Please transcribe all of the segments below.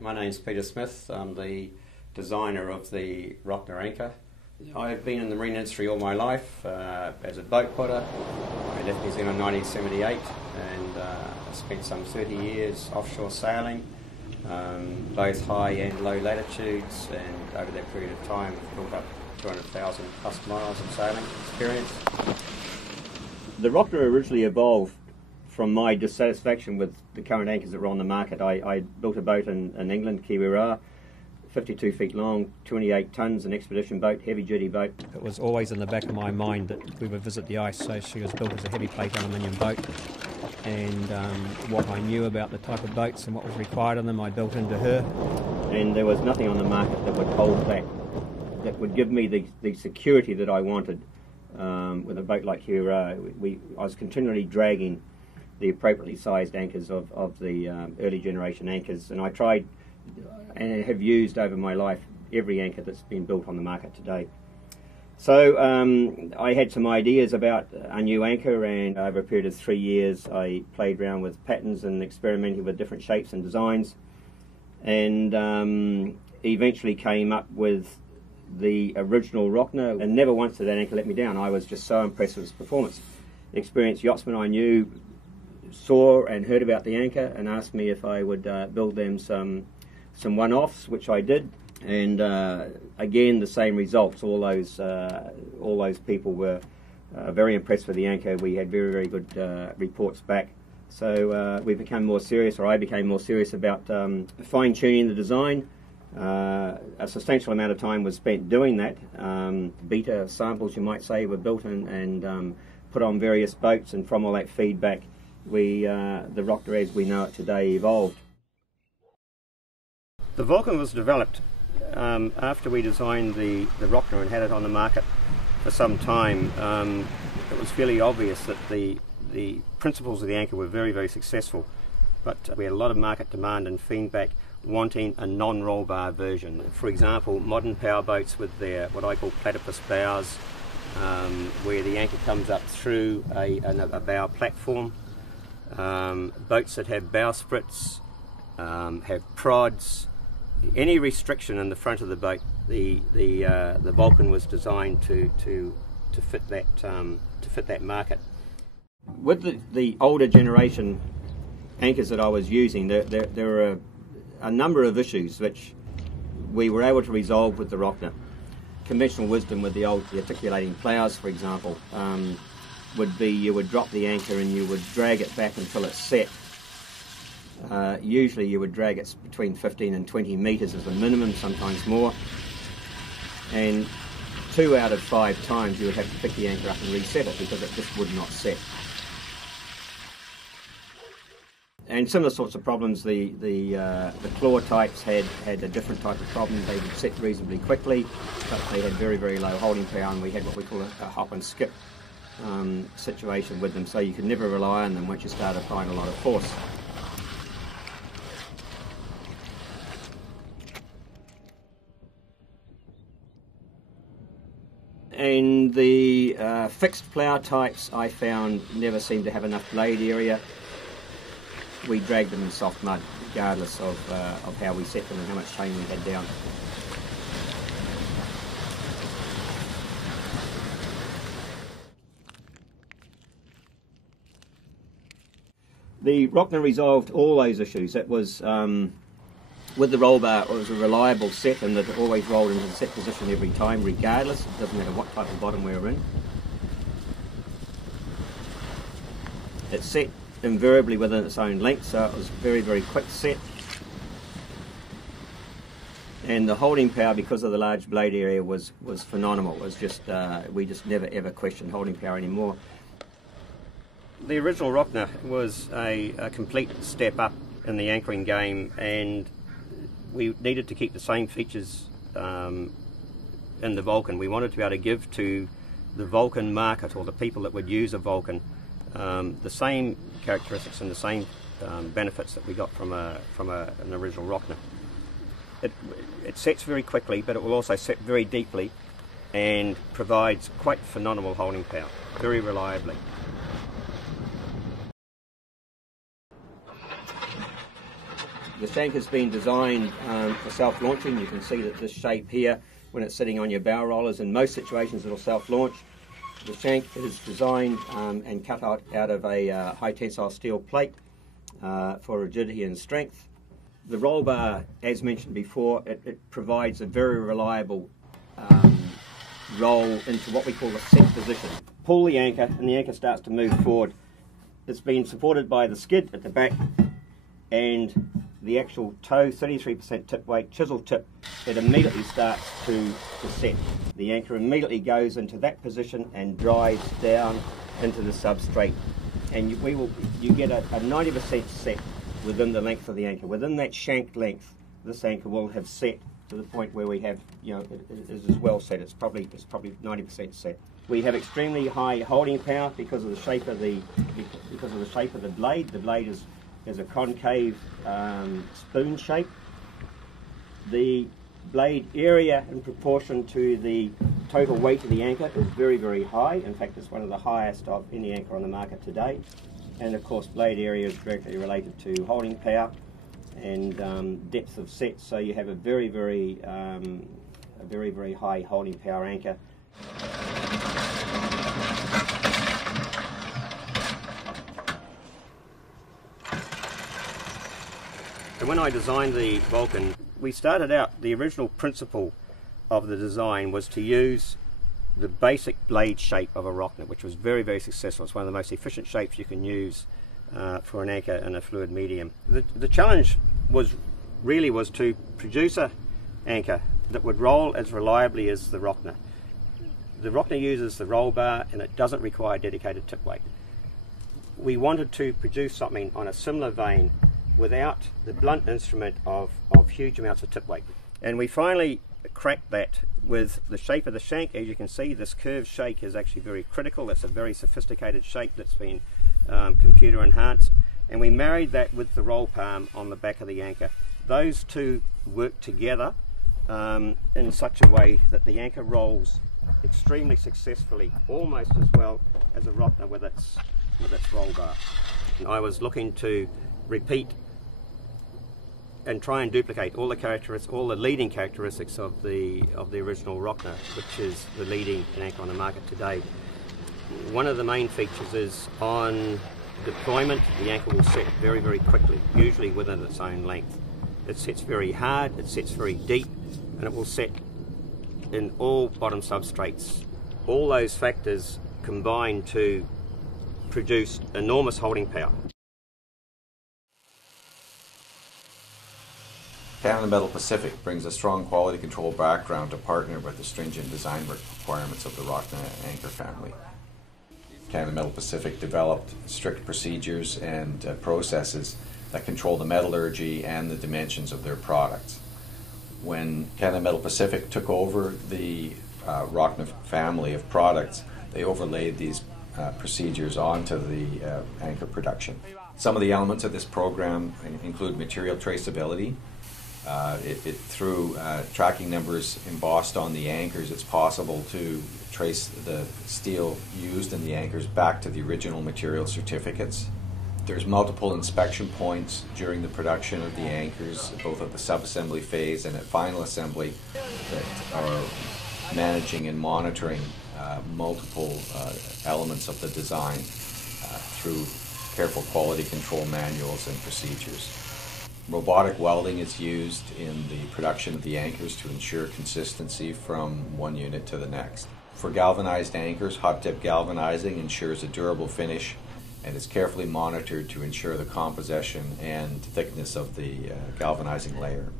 My name's Peter Smith. I'm the designer of the Rocna anchor. I've been in the marine industry all my life as a boat putter. I left New Zealand in 1978 and spent some 30 years offshore sailing, both high and low latitudes, and over that period of time built up 200,000 plus miles of sailing experience. The Rocna originally evolved from my dissatisfaction with the current anchors that were on the market. I built a boat in England, Kiwi, 52 feet long, 28 tonnes, an expedition boat, heavy duty boat. It was always in the back of my mind that we would visit the ice, so she was built as a heavy plate aluminium boat, and what I knew about the type of boats and what was required of them I built into her. And there was nothing on the market that would hold back, that would give me the security that I wanted with a boat like Kiwi. I was continually dragging the appropriately sized anchors of the early generation anchors, and I tried and have used over my life every anchor that's been built on the market today. So I had some ideas about a new anchor, and over a period of 3 years I played around with patterns and experimented with different shapes and designs, and eventually came up with the original Rocna, and never once did that anchor let me down. I was just so impressed with its performance. The experienced yachtsmen I knew saw and heard about the anchor and asked me if I would build them some one-offs, which I did, and again the same results. All those people were very impressed with the anchor. We had very, very good reports back. So we became more serious, or I became more serious about fine-tuning the design. A substantial amount of time was spent doing that. Beta samples, you might say, were built and put on various boats, and from all that feedback, the Rocna as we know it today evolved. The Vulcan was developed after we designed the Rocna and had it on the market for some time. It was fairly obvious that the principles of the anchor were very, very successful, but we had a lot of market demand and feedback wanting a non-roll bar version. For example, modern power boats with their what I call platypus bows, where the anchor comes up through a bow platform. Boats that have bowsprits, have prods. Any restriction in the front of the boat, the Vulcan was designed to fit that market. With the older generation anchors that I was using, there were a number of issues which we were able to resolve with the Rocna. Conventional wisdom with the articulating ploughs, for example, would be you would drop the anchor and you would drag it back until it's set. Usually you would drag it between 15 and 20 metres as a minimum, sometimes more, and 2 out of 5 times you would have to pick the anchor up and reset it because it just would not set. And similar sorts of problems, the claw types had a different type of problem. They would set reasonably quickly, but they had very, very low holding power, and we had what we call a hop and skip situation with them, so you could never rely on them once you start applying a lot of force. And the fixed plough types I found never seemed to have enough blade area. We dragged them in soft mud regardless of how we set them and how much chain we had down. The Rocna resolved all those issues. It was with the roll bar, it was a reliable set, and that it always rolled into the set position every time, regardless. It doesn't matter what type of bottom we were in. It set invariably within its own length, so it was very, very quick set. And the holding power, because of the large blade area, was phenomenal. It was just we just never ever questioned holding power anymore. The original Rocna was a complete step up in the anchoring game, and we needed to keep the same features in the Vulcan. We wanted to be able to give to the Vulcan market, or the people that would use a Vulcan, the same characteristics and the same benefits that we got from an original Rocna. It sets very quickly, but it will also set very deeply and provides quite phenomenal holding power, very reliably. The shank has been designed for self-launching. You can see that this shape here, when it's sitting on your bow rollers, in most situations it'll self-launch. The shank is designed and cut out of a high tensile steel plate for rigidity and strength. The roll bar, as mentioned before, it provides a very reliable roll into what we call the set position. Pull the anchor and the anchor starts to move forward. It's been supported by the skid at the back and the actual toe, 33% tip weight, chisel tip. It immediately starts to set. The anchor immediately goes into that position and drives down into the substrate. And you get a 90% set within the length of the anchor. Within that shank length, this anchor will have set to the point where we have, it is well set. It's probably 90% set. We have extremely high holding power because of the shape of the blade. The blade is a concave spoon shape. The blade area in proportion to the total weight of the anchor is very, very high. In fact, it's one of the highest of any anchor on the market today. And of course, blade area is directly related to holding power and depth of set. So you have a very, very high holding power anchor. And when I designed the Vulcan, we started out, the original principle of the design was to use the basic blade shape of a Rocna, which was very, very successful. It's one of the most efficient shapes you can use for an anchor in a fluid medium. The challenge was to produce an anchor that would roll as reliably as the Rocna. The Rocna uses the roll bar and it doesn't require dedicated tip weight. We wanted to produce something on a similar vein without the blunt instrument of huge amounts of tip weight. And we finally cracked that with the shape of the shank. As you can see, this curved shape is actually very critical. It's a very sophisticated shape that's been computer enhanced. And we married that with the roll palm on the back of the anchor. Those two work together in such a way that the anchor rolls extremely successfully, almost as well as a Rocna with its roll bar. I was looking to repeat and try and duplicate all the leading characteristics of the original Rocna, which is the leading anchor on the market today. One of the main features is on deployment, the anchor will set very, very quickly, usually within its own length. It sets very hard, it sets very deep, and it will set in all bottom substrates. All those factors combine to produce enormous holding power. Canada Metal Pacific brings a strong quality control background to partner with the stringent design requirements of the Rocna anchor family. Canada Metal Pacific developed strict procedures and processes that control the metallurgy and the dimensions of their products. When Canada Metal Pacific took over the Rocna family of products, they overlaid these procedures onto the anchor production. Some of the elements of this program include material traceability. Through tracking numbers embossed on the anchors, it's possible to trace the steel used in the anchors back to the original material certificates. There's multiple inspection points during the production of the anchors, both at the sub-assembly phase and at final assembly, that are managing and monitoring multiple elements of the design through careful quality control manuals and procedures. Robotic welding is used in the production of the anchors to ensure consistency from one unit to the next. For galvanized anchors, hot dip galvanizing ensures a durable finish and is carefully monitored to ensure the composition and thickness of the galvanizing layer.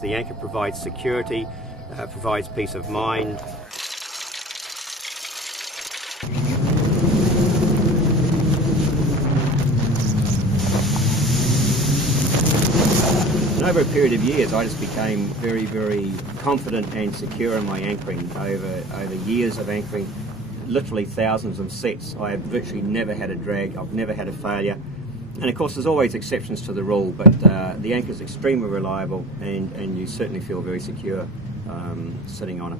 The anchor provides security, provides peace of mind. And over a period of years, I just became very, very confident and secure in my anchoring. Over years of anchoring, literally thousands of sets. I have virtually never had a drag, I've never had a failure. And of course there's always exceptions to the rule, but the anchor is extremely reliable, and you certainly feel very secure sitting on it.